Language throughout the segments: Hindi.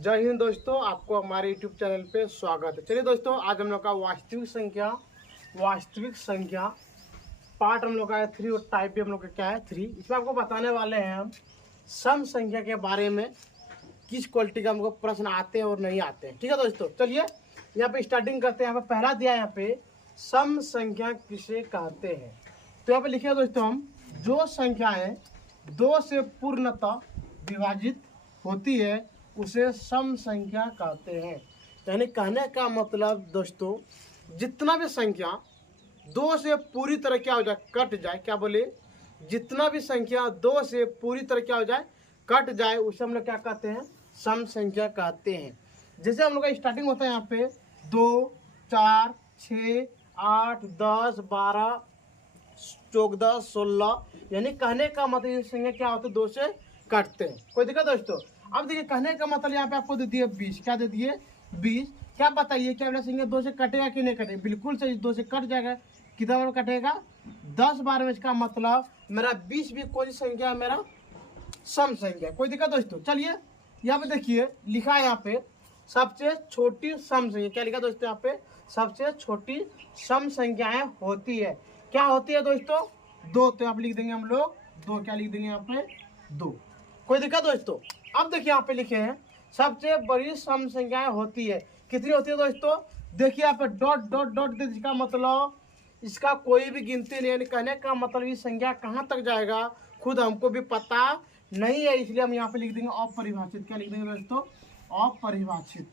जय हिंद दोस्तों, आपको हमारे यूट्यूब चैनल पे स्वागत है। चलिए दोस्तों, आज हम लोग का वास्तविक संख्या पार्ट हम लोग का है 3 और टाइप भी हम लोग का क्या है 3। इसमें आपको बताने वाले हैं हम सम संख्या के बारे में, किस क्वालिटी का हमको प्रश्न आते हैं और नहीं आते हैं। ठीक है दोस्तों, चलिए यहाँ पे स्टार्टिंग करते हैं। यहाँ पे पहला दिया है, यहाँ पे सम संख्या किसे कहते हैं। तो यहाँ पे लिखे दोस्तों हम, जो संख्याएं 2 से पूर्णतः विभाजित होती है उसे सम संख्या कहते हैं। यानी कहने का मतलब दोस्तों, जितना भी संख्या 2 से पूरी तरह क्या हो जाए, कट जाए, क्या बोले, जितना भी संख्या 2 से पूरी तरह क्या हो जाए, कट जाए, उसे हम लोग क्या कहते हैं, सम संख्या कहते हैं। जैसे हम लोग का स्टार्टिंग होता है यहाँ पे 2, 4, 6, 8, 10, 12, 14, 16, यानी कहने का मतलब ये संख्या क्या होता है, 2 से कटते हैं। कोई दिक्कत दोस्तों। अब देखिए, कहने का मतलब यहाँ पे आपको दे दिए 20। क्या दे दिए 20। क्या बताइए, क्या वाला संख्या 2 से कटेगा कि नहीं कटेगा? बिल्कुल सही, 2 से कट जाएगा। कितना बार कटेगा? 10 बार में। इसका मतलब मेरा 20 भी कोई संख्या है, मेरा सम संख्या। कोई दिक्कत दोस्तों। चलिए यहाँ पे देखिए लिखा है, यहाँ पे सबसे छोटी सम संख्या। क्या लिखा दोस्तों यहाँ पे? सबसे छोटी सम संख्याएं होती है। क्या होती है दोस्तों? 2। तो यहाँ पे लिख देंगे हम लोग 2। क्या लिख देंगे यहाँ पे? 2। कोई दिक्कत दोस्तों। अब देखिए यहाँ पे लिखे हैं सबसे बड़ी सम संख्याएं होती है। कितनी होती है दोस्तों? देखिए यहाँ पे डॉट डॉट डॉट, इसका मतलब इसका कोई भी गिनती नहीं है। कहने का मतलब ये संख्या कहाँ तक जाएगा खुद हमको भी पता नहीं है, इसलिए हम यहाँ पे लिख देंगे अपरिभाषित। क्या लिख देंगे दोस्तों? अपरिभाषित।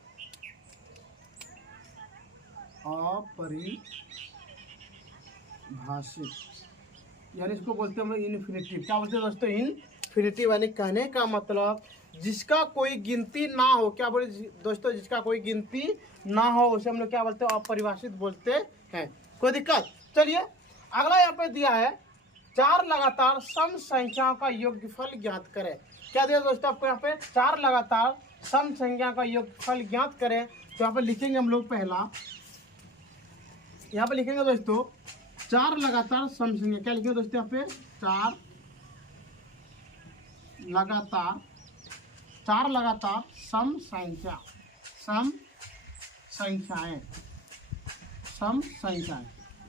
अपरिभाषित यानी इसको बोलते हैं हम इनफिनिटिव। क्या बोलते हैं दोस्तों? इनफिनिटिव। यानी कहने का मतलब जिसका कोई गिनती ना हो। क्या बोले दोस्तों? जिसका कोई गिनती ना हो उसे हम लोग क्या बोलते हैं? अपरिभाषित बोलते हैं। कोई दिक्कत? चलिए अगला यहाँ पे दिया है 4 लगातार सम संख्याओं का योगफल ज्ञात करें। क्या दिया दोस्तों आपको यहाँ पे? 4 लगातार सम संख्या का योगफल ज्ञात करें। तो यहाँ पे लिखेंगे हम लोग पहला, यहाँ पे लिखेंगे दोस्तों 4 लगातार सम संख्या। क्या लिखेंगे दोस्तों यहाँ पे? 4 लगातार सम संख्याएं।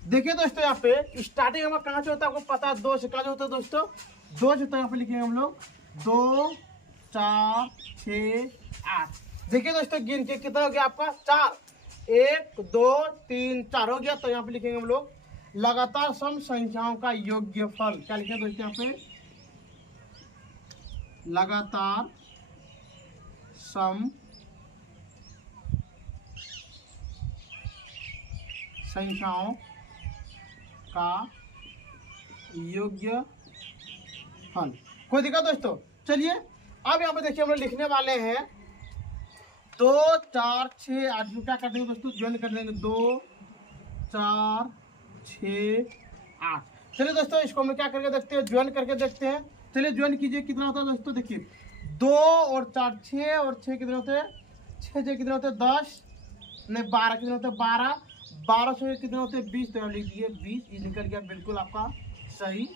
देखिए दोस्तों यहाँ पे स्टार्टिंग हमारा कहाँ से होता है आपको पता है? 2 से। कहाँ से होता है दोस्तों? 2 से। तो यहाँ पे लिखेंगे हम लोग 2, 4, 6, 8। देखिए दोस्तों गिन के कितना हो गया आपका? 4। 1, 2, 3, 4 हो गया। तो यहाँ पे लिखेंगे हम लोग लगातार सम संख्याओं का योगफल। क्या लिखेंगे दोस्तों यहाँ पे? लगातार सम संख्याओं का योगफल। कोई दिक्कत दोस्तों? चलिए अब यहाँ पे देखिए हम लोग लिखने वाले हैं 2, 4, 6, 8। क्या कर देंगे दोस्तों? ज्वाइन कर देंगे 2, 4, 6, 8। चलिए दोस्तों इसको हम क्या करके देखते हैं? ज्वाइन करके देखते हैं। चलिए ज्वाइन कीजिए। कितना होता है दोस्तों? देखिए 2 और 4 6 और 6 कितने होते हैं? 6 6 कितने होते हैं? 10 नहीं 12 कितने होते हैं? 12 12 से कितने होते हैं? 20। तो लिख दिए 20। ये निकल गया बिल्कुल आपका सही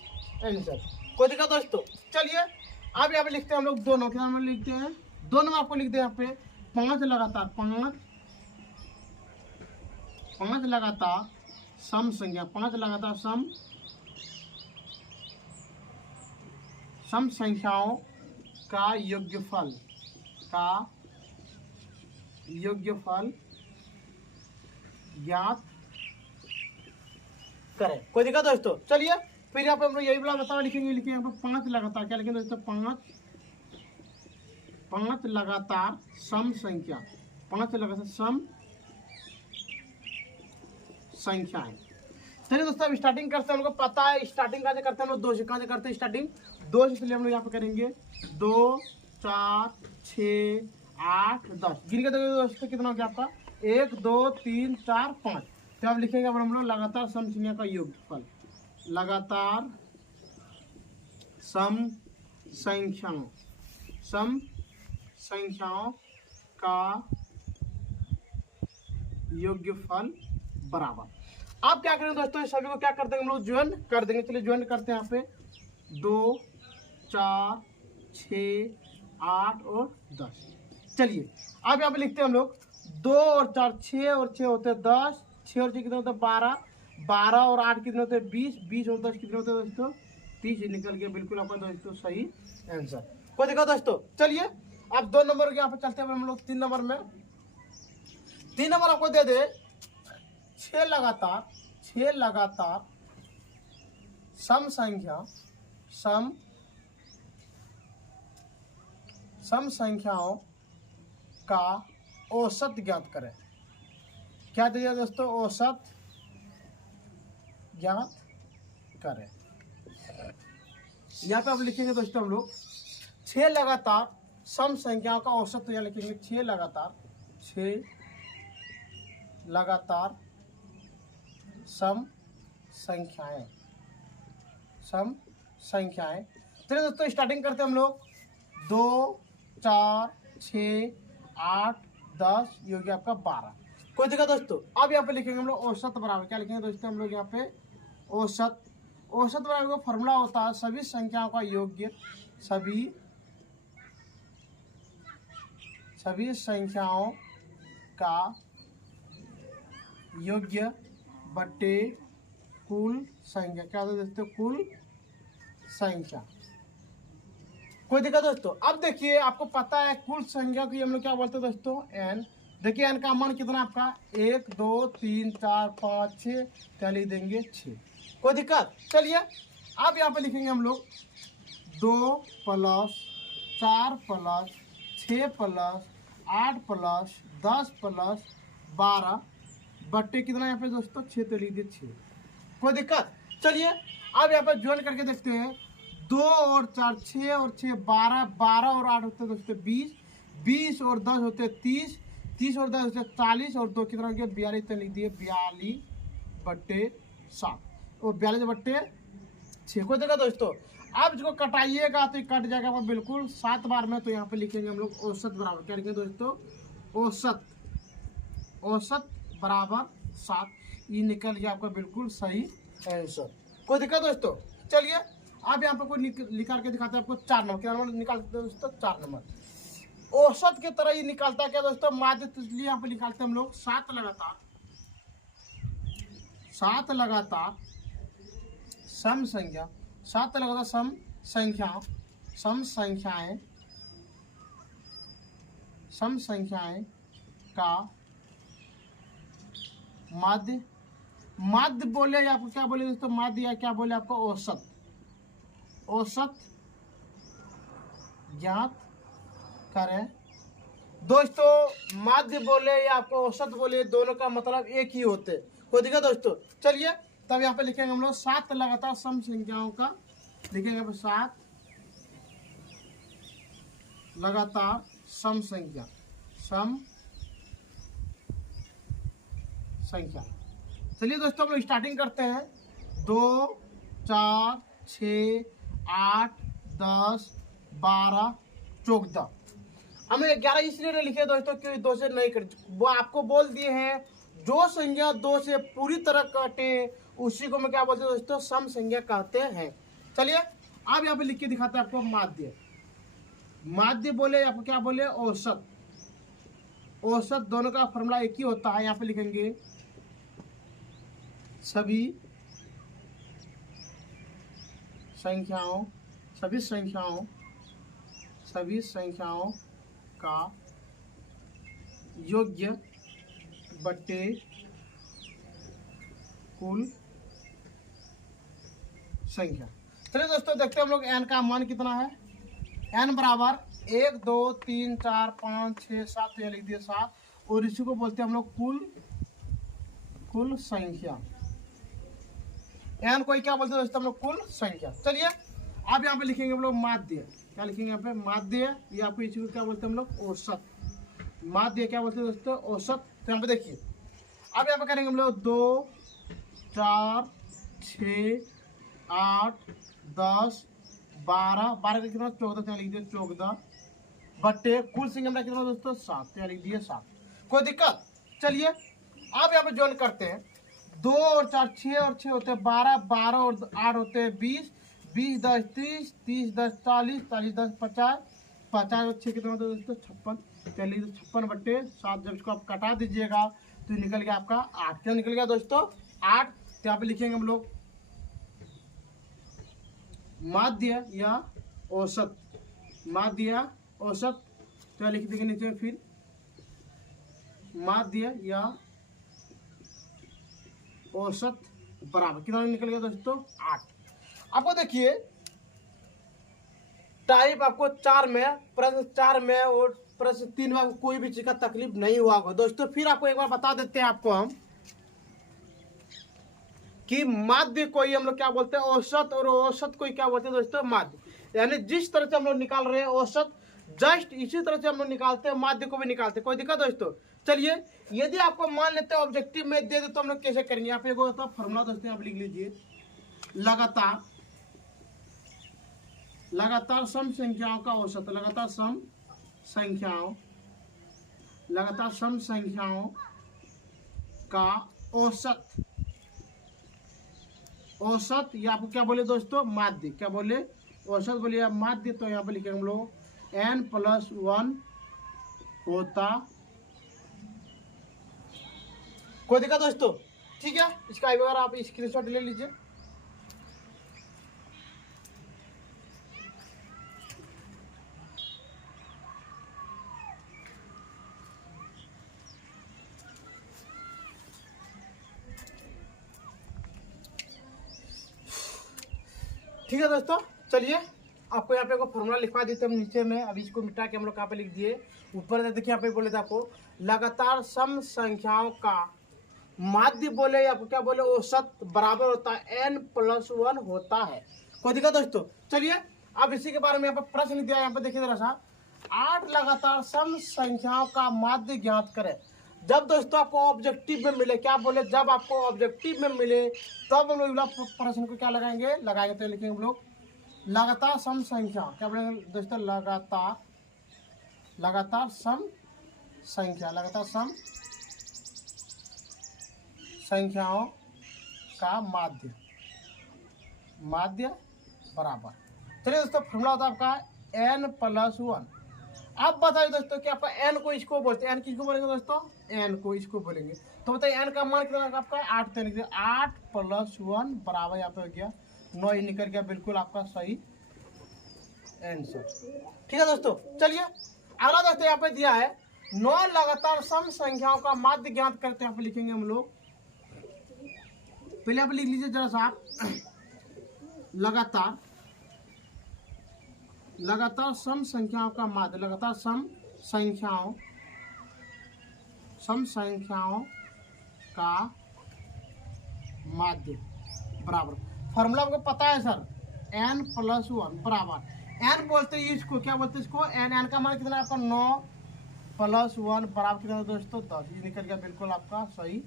आंसर। कोई दिक्कत दोस्तों? चलिए अब यहाँ पे लिखते हैं हम लोग 2 नंबर। कितना नंबर लिखते हैं? 2 नंबर आपको लिख दे यहाँ पे 5 लगातार 5 लगातार सम संख्या। 5 लगातार सम संख्याओं का योगफल ज्ञात करें। कोई दिक्कत दोस्तों? चलिए फिर यहाँ पे हम लोग यही वाला बताओ लिखेंगे। लिखेंगे यहाँ पे 5 लगातार। क्या लिखेंगे दोस्तों? 5 लगातार सम संख्या। 5 लगातार सम संख्याएं। चलिए दोस्तों अब स्टार्टिंग करते हैं। हमको पता है स्टार्टिंग कहाँ से करते हैं हम लोग? 2 से। कहाँ से करते हैं स्टार्टिंग? 2 से। इसलिए हम लोग यहाँ पे करेंगे 2, 4, 6, 8, 10। गिन के देखिए दोस्तों कितना हो गया आपका? 1, 2, 3, 4, 5। तो अब लिखेंगे अब हम लोग लगातार सम संख्या का योगफल। लगातार सम संख्याओं का योगफल बराबर। अब क्या करेंगे दोस्तों? सभी को क्या कर देंगे हम लोग? ज्वाइन कर देंगे। चलिए ज्वाइन करते हैं यहाँ पे 2, 4, 6, 8 और 10। चलिए अब यहाँ पे लिखते हैं हम लोग 2 और 4 6 और 6 होते हैं 10, 6 और 6 कितने होते हैं 12, 12 और 8 कितने होते हैं 20, 20 और 10 कितने होते हैं दोस्तों 30। निकल गया बिल्कुल आपका दोस्तों सही आंसर। कोई दिक्कत दोस्तों। चलिए अब 2 नंबर के यहाँ पे चलते हैं हम लोग 3 नंबर में। 3 नंबर आपको दे दे 6 लगातार सम संख्याओं का औसत ज्ञात करें। क्या दीजिए दोस्तों, औसत ज्ञात करें। यहाँ पे आप लिखेंगे दोस्तों हम लोग 6 लगातार सम संख्याओं का औसत, तो यहाँ लिखेंगे 6 लगातार सम संख्याएं। चलिए दोस्तों स्टार्टिंग करते हैं हम लोग 2 4 6 8 10, ये हो गया आपका 12। कोई दिक्कत दोस्तों। अब यहाँ पे लिखेंगे हम लोग औसत बराबर, क्या लिखेंगे दोस्तों हम लोग यहाँ पे औसत बराबर का फॉर्मूला होता है सभी संख्याओं का योग्य, सभी संख्याओं का योग्य बटे कुल संख्या। क्या होता है दोस्तों, कुल संख्या। कोई दिक्कत दोस्तों। अब देखिए आपको पता है कुल संख्या को हम लोग क्या बोलते हैं दोस्तों, n। देखिए n का मान कितना आपका 1 2 3 4 5 6, क्या लिख देंगे 6। कोई दिक्कत। चलिए अब यहाँ पे लिखेंगे हम लोग 2 + 4 + 6 + 8 + 10 + 12 बट्टे कितना यहाँ पे दोस्तों 6, तो लिख दिए 6। कोई दिक्कत। चलिए अब यहाँ पे ज्वाइन करके देखते हैं 2 और 4 6 और 6 12, 12 और 8 होते हैं दोस्तों 20, 20 और 10 होते हैं 30, 30 और 10 होते हैं 40 और 2 कितना हो गया 42, तो लिख दिए 42/7 और 42/6। कोई देखा दोस्तों। अब इसको कटाइएगा तो कट जाएगा बिल्कुल 7 बार में, तो यहाँ पे लिखेंगे हम लोग औसत बराबर, क्या लिखेंगे दोस्तों औसत बराबर 7। ये निकल गया आपका बिल्कुल सही आंसर। कोई दिक्कत दोस्तों। चलिए अब यहाँ पे कोई निकाल के दिखाते हैं आपको 4 नंबर। क्या नंबर निकालते हैं दोस्तों 4 नंबर। औसत की तरह ये निकालता है क्या दोस्तों माध्य, तो इसलिए यहाँ पे निकालते हैं हम लोग 7 लगातार सम संख्या, 7 लगातार सम संख्याएं का माध्य बोले या आपको क्या बोले दोस्तों, माध्य या क्या बोले आपको औसत ज्ञात करें। दोस्तों माध्य बोले या आपको औसत बोले, दोनों का मतलब एक ही होते। कोई दिक्कत दोस्तों। चलिए तब यहाँ पे लिखेंगे हम लोग 7 लगातार सम संख्याओं का, लिखेंगे 7 लगातार सम संख्या। चलिए दोस्तों हम लोग स्टार्टिंग करते हैं 2 4 6 8 10 12 14। हमें 11 इसलिए नहीं लिखे दोस्तों क्योंकि 2 से नहीं कर, वो आपको बोल दिए हैं जो संख्या 2 से पूरी तरह कटे उसी को मैं क्या बोलते हैं दोस्तों सम संख्या कहते हैं। चलिए अब यहाँ पे लिख के दिखाते हैं आपको माध्य बोले आपको क्या बोले औसत दोनों का फॉर्मूला एक ही होता है। यहाँ पे लिखेंगे सभी संख्याओं का योग्य बटे कुल संख्या। चलिए दोस्तों देखते हैं हम लोग n का मान कितना है। n बराबर 1 2 3 4 5 6 7, तो लिख दिए 7 और इसी को बोलते हैं हम लोग कुल संख्या। n को क्या बोलते हैं दोस्तों हम लोग कुल संख्या। चलिए अब यहाँ पे लिखेंगे हम लोग माध्य, क्या लिखेंगे यहाँ पे माध्य, ये आपको इसी को क्या बोलते हैं हम लोग औसत। माध्य क्या बोलते हैं दोस्तों औसत। तो यहाँ पे देखिए अब यहाँ पे करेंगे हम लोग 2 4 6 8 10 12 का कितना 14, तो लिख दिए 14 बट्टे कुल संख्या हमारा कितना दोस्तों 7, तो लिख दिए 7। कोई दिक्कत। चलिए अब यहाँ पे ज्वाइन करते हैं 2 और 4 6 और 6 होते हैं 12, 12 और 8 होते हैं 20, 20 10 30, 30 10 40, 40 10 50, 50 और 6 कितना होता है दोस्तों 56। चलिए तो 56/7 जब इसको आप कटा दीजिएगा तो निकल गया आपका 8। क्या निकल गया दोस्तों 8। तो यहाँ पे लिखेंगे हम लोग माध्य या औसत, माध्य या औसत। तो लिख देंगे नीचे में फिर माध्य या औसत बराबर कितना निकल गया दोस्तों 8। आपको देखिए टाइप आपको 4 में, प्रश्न 4 में और प्रश्न 3 में आपको कोई भी चीज का तकलीफ नहीं हुआ होगा दोस्तों। फिर आपको एक बार बता देते हैं आपको हम कि माध्य को ही हम लोग क्या बोलते हैं औसत, और औसत को ही क्या बोलते हैं दोस्तों माध्य। यानी जिस तरह से हम लोग निकाल रहे हैं औसत, जस्ट इसी तरह से हम लोग निकालते हैं माध्य को भी निकालते हैं। कोई दिक्कत दोस्तों। चलिए यदि आपको मान लेते हैं ऑब्जेक्टिव में दे दे तो हम लोग कैसे करेंगे। यहाँ पे एक फॉर्मूला दोस्तों आप लिख लीजिए, लगातार सम संख्याओं का औसत, लगातार सम संख्याओं का औसत, औसत या आपको क्या बोले दोस्तों माध्य, क्या बोले औसत बोलिए माध्य। तो यहाँ पे लिखेंगे हम लोग n+1 होता। कोई दिक्कत दोस्तों। ठीक है, इसका अगर आप स्क्रीनशॉट ले लीजिए। ठीक है दोस्तों, चलिए आपको यहाँ पे को फॉर्मूला लिखवा देते हम नीचे में। अभी इसको मिटा के हम लोग कहाँ पे लिख दिए ऊपर। देखिए यहाँ पे बोले थे आपको लगातार सम संख्याओं का माध्य बोले आपको क्या बोले औसत बराबर होता है n+1 होता है। कोई दिक्कत दोस्तों। चलिए अब इसी के बारे में यहाँ पे प्रश्न दिया, यहाँ पे देखिए जरा सा 8 लगातार सम संख्याओं का माध्य ज्ञात करें। जब दोस्तों आपको ऑब्जेक्टिव में मिले, क्या बोले जब आपको ऑब्जेक्टिव में मिले तब हम लोग प्रश्न को क्या लगाएंगे तो लिखेंगे हम लोग लगातार सम संख्या, क्या बोलेंगे दोस्तों लगातार सम संख्याओं का माध्य बराबर। चलिए दोस्तों फॉर्मूला होता है आपका n+1। अब बताइए दोस्तों कि आपका n को इसको बोलते हैं, n किसको बोलेंगे दोस्तों n को इसको बोलेंगे। तो बताइए n का मान कितना आपका 8। 8+1 बराबर यहाँ पे हो गया 9। निकल गया बिल्कुल आपका सही आंसर। ठीक है दोस्तों। चलिए अगला दोस्तों यहाँ पे दिया है 9 लगातार सम संख्याओं का माध्य ज्ञात करते हैं। यहाँ पे लिखेंगे हम लोग, पहले आप लिख लीजिए जरा सा आप लगातार सम संख्याओं का माध्य, लगातार सम संख्याओं का माध्य बराबर। फॉर्मूला आपको पता है सर n+1 बराबर n बोलते हैं इसको, क्या बोलते हैं इसको n का मान कितना आपका 9+1 बराबर कितना दोस्तों 10। ये निकल गया बिल्कुल आपका सही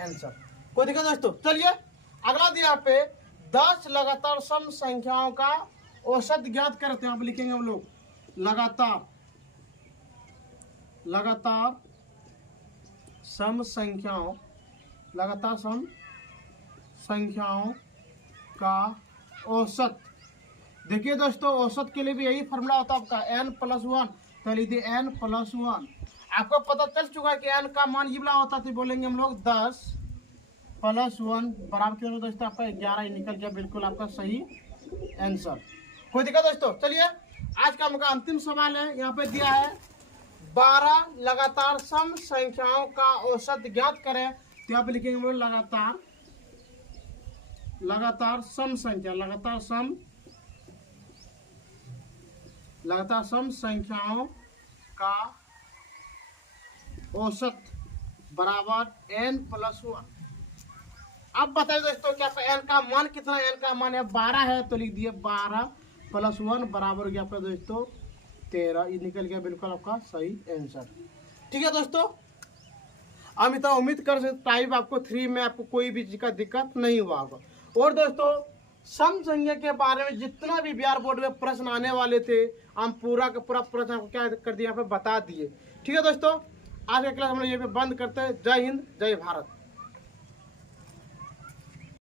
आंसर। कोई दिक्कत दोस्तों। चलिए अगला दिया यहाँ पे 10 लगातार सम संख्याओं का औसत ज्ञात करते हैं। यहाँ पे लिखेंगे हम लोग लगातार सम संख्याओं का औसत। देखिए दोस्तों औसत के लिए भी यही फॉर्मूला होता है आपका n+1। तो लीजिए n+1। आपको पता चल चुका है कि n का मान ये वाला होता है, तो बोलेंगे हम लोग 10+1 बराबर कितना दोस्तों आपका 11। निकल गया बिल्कुल आपका सही आंसर। कोई दिक्कत दोस्तों। चलिए आज का आपका अंतिम सवाल है, यहाँ पे दिया है 12 लगातार सम संख्याओं का औसत ज्ञात करें। तो यहाँ पे लिखेंगे हम लोग लगातार सम संख्याओं का औसत बराबर n+1। अब बताइए दोस्तों क्या n का मान कितना है। n का मान है 12 है, तो लिख दिए 12+1 बराबर हो गया आपका दोस्तों 13। ये निकल गया बिल्कुल आपका सही आंसर। ठीक है दोस्तों, हम इतना उम्मीद कर सकते टाइप आपको 3 में आपको कोई भी चीज का दिक्कत नहीं हुआ होगा। और दोस्तों सम संख्या के बारे में जितना भी बिहार बोर्ड में प्रश्न आने वाले थे हम पूरा का पूरा प्रश्न आपको क्या कर दिया यहाँ पे बता दिए। ठीक है दोस्तों, आज का क्लास हम लोग ये पे बंद करते हैं। जय हिंद जय भारत।